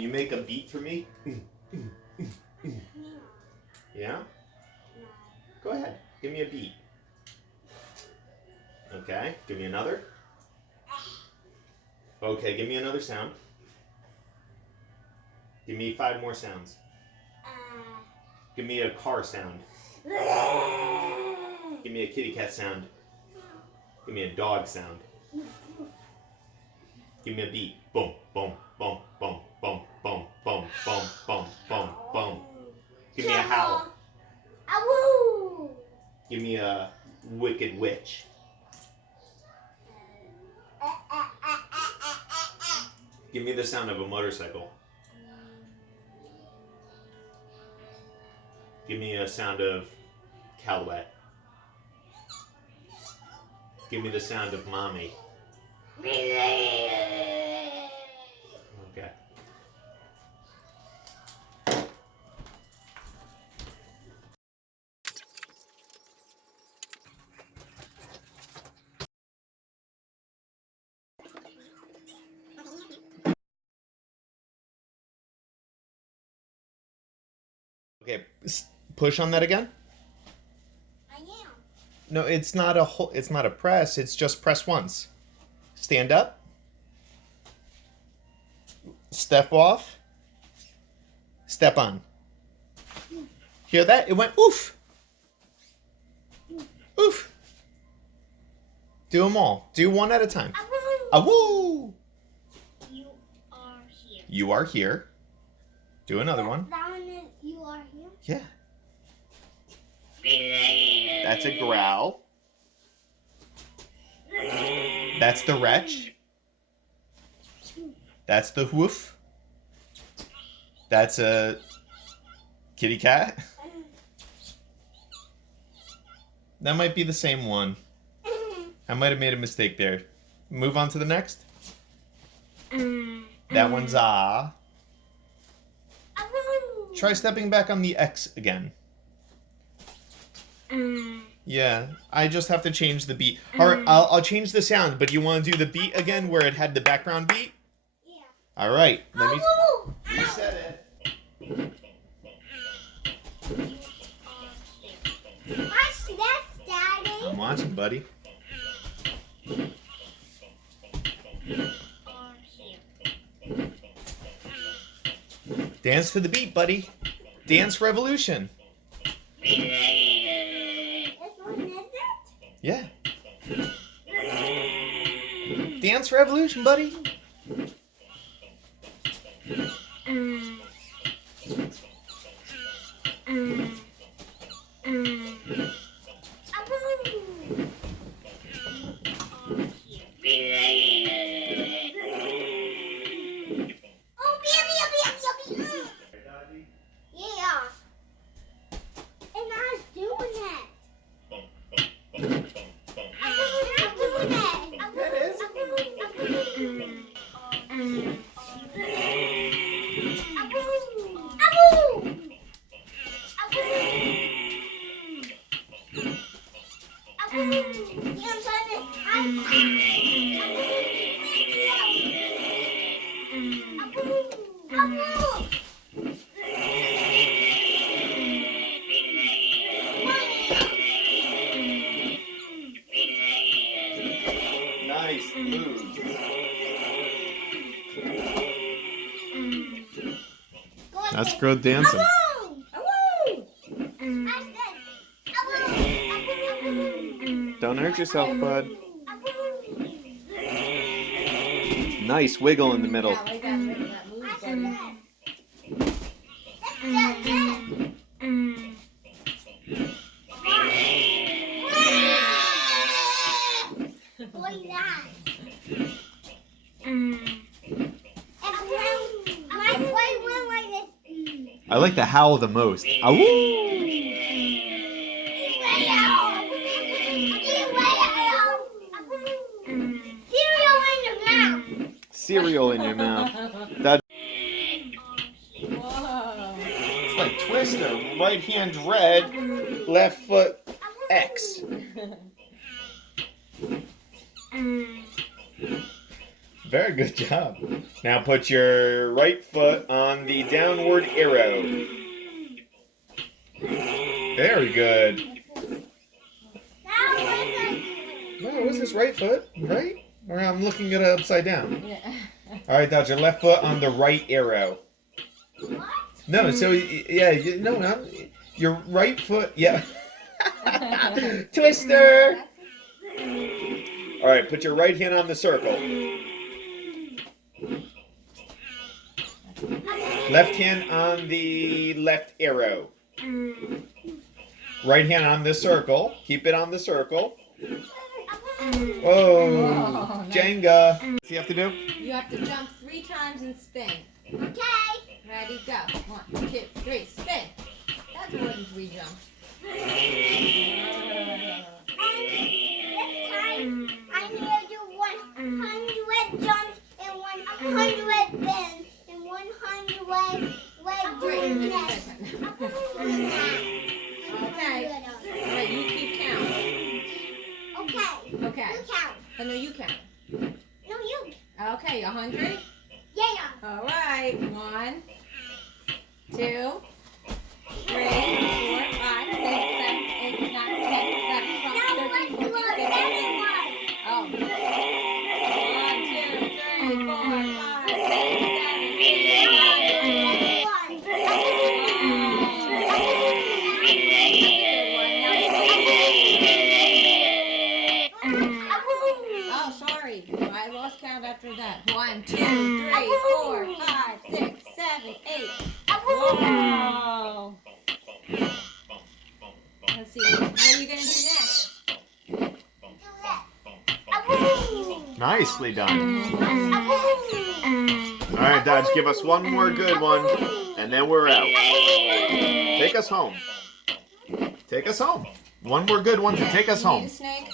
You make a beat for me? Yeah? Go ahead. Give me a beat. Okay. Give me another. Okay, give me another sound. Give me 5 more sounds. Give me a car sound. Give me a kitty cat sound. Give me a dog sound. Give me a beat. Boom, boom, boom, boom, boom, boom, boom, boom, boom, boom, boom. Give me a howl. Give me a wicked witch. Give me the sound of a motorcycle. Give me a sound of Calouette. Give me the sound of mommy. Okay. Okay, push on that again. I am. No, it's not a whole. It's not a press. It's just press once. Stand up. Step off. Step on. Hear that? It went oof. Oof. Do them all. Do one at a time. Awoo. You are here. You are here. Do another one. That one is you are here. Yeah. That's a growl. That's the retch. That's the woof. That's a kitty cat. That might be the same one. I might have made a mistake there. Move on to the next. That one's ah. Try stepping back on the X again. Yeah, I just have to change the beat. Alright, I'll change the sound, but you want to do the beat again where it had the background beat? Yeah. Alright, let me reset it. Watch this, Daddy. I'm watching, buddy. Dance to the beat, buddy. Dance revolution. Yeah. Dance revolution, buddy. Nice move. That's good dancing. Don't hurt yourself, bud. Nice wiggle in the middle. I like the howl the most. Awoo! cereal in your mouth. That's Whoa. like Twister. Right hand red, left foot X. Very good job. Now put your right foot on the downward arrow. Very good. No, what's this right foot? Right? Or I'm looking at it upside down. Yeah. All right, Dodger, left foot on the right arrow. No, so yeah, no, your right foot, yeah. Twister. All right, put your right hand on the circle. Left hand on the left arrow. Right hand on the circle. Keep it on the circle. Whoa, nice. Jenga. What's he have to do? You have to jump 3 times and spin. Okay. Ready, go. 1, 2, 3, spin. That's more than 3 jumps. And this time, I need to do 100 jumps and 100 bends and 100 leg doing this. Okay. Alright, you keep count. Okay. Okay. You count. Oh, no, you count. No, you. Okay, 100? Yeah. Alright. 1, 2, 3, 4, 5, 6, 7, 8, 9, 10, 11, 12, 13, 14, 15, 16. Oh. 1, 2, 3, 4, 5, 6, 7, 8. Sorry. I lost count after that. 1, 2, 3, 4, 5, 6, 7, 8. Whoa. Let's see. What are you going to do next? Nicely done. All right, Dodge, give us one more good one, and then we're out. Take us home. Take us home. One more good one to take us You need home. a snake?